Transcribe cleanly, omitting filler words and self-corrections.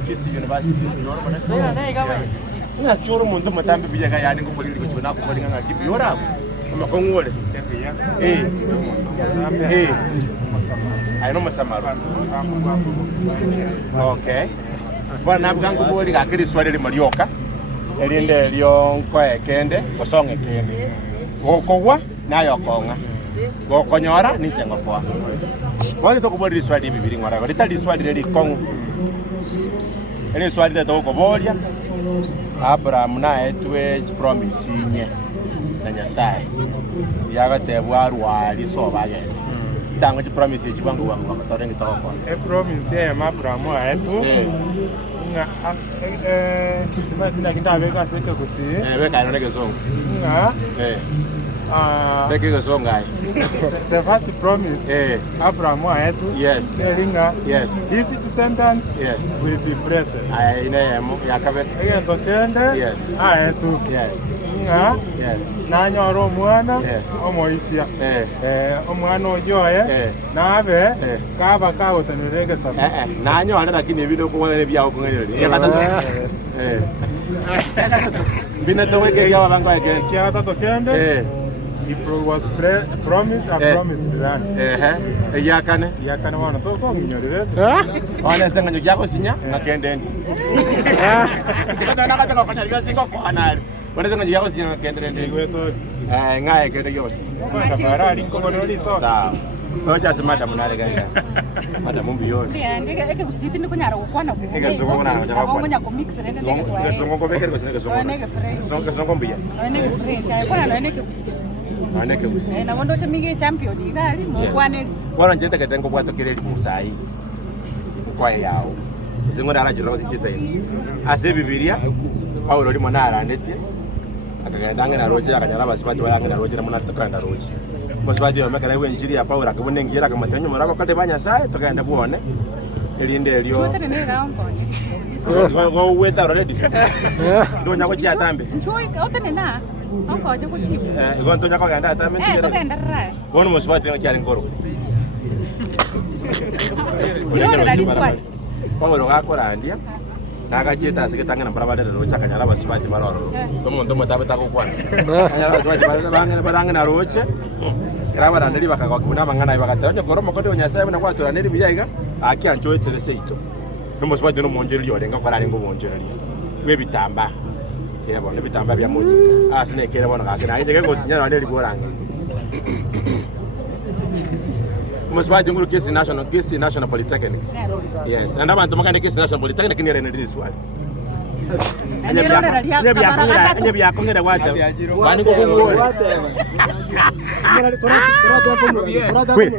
Kisii University na choro mundo matambi bijaga yani ngopoli ko chona ko nga kibi ora ko ngole ai no masamaro okay bwana bwangu boli ga kiri swali marioka elinde lyo kwekende gosonge kende gokogwa nayo konga gokonyora ni chengo kwa wale to kubodi swali bibiri ngora bali tali swali le kongo ene swali de to kobolia Abraham na etwe promise nye na Nyasaye yagatebwa arwali so bagenda tango promise chibangu wangu amatore ngitoko promise ya Abraham aetu nga na kinda beka seke kusi beka no negezongo the first promise Abraham aetu yes selinga yes his descendants will be blessed name yakabet egento tende yes aetu yes nga yes na nyoro mwana omoisia omwana ojoye nabe kaba kagotanirege saba na nyoro lakini bino kuwele bya okungeli yakata bina toweke ya bango yake kia tato kende he was promised a promise land yakane wana to ko nyorere wana senga nyako sinya ngakende ndi tikatana kata kwa nyaryo singo kwa anali wana senga nyako sinya ngakende ndi weto ngaye kende yos barari ko bonori to sawa toja semata munale ganga mata mumbi yoni eke kusiti ni kunyara kukwana kuko eke songo kuna nataka kwa ngonya ku mix rende ndege swali eke songo ko bekere ko sineke songo songo songo mbiya nege French ay kwana no nege kusiti aneke busi na wondo temige champion igali mukwane wana njenda katengo bwato kireli musai kwa yao zingo dala jiro sikisa ini ase bibilia Paulo limo na arandete akagenda ngena roje akanyara basibati wala ngena roje na muna tukanda roje basibati yomekana iwe njiri ya Paulo akabone ngira kamatenyo murako kate banya sai tukanda buone elinde elio chotene ne raongo go weta already donya ko chia tambe nchoi otene na ongoje kuchibu gonto nyako ganda atambe to ganda rai wono musibati ngari ngoro yone la disquad Paulo gakorandia nakacheta asiketangana barabara ro chakanyala basibati maroro tomondo motabeta ko kwana basibati barangana roche kirabara ndiri bakagakuna bangana bakatanya goromo kote onyasaye na kwatura ndiri biyaga akiancho eterese ito nomusibati no monjeri yolenga kwarari ngo monjeri we bitamba kirabona bitamba bya munyika asine kirabona kakina ite ngo sinyana ndiri boranga Musibati nguru Kisii National Polytechnic. Yes. And abantu makande Kisii National Polytechnic ni rene ndi swali. Anya bya kongera wata. Wani ko kuwo.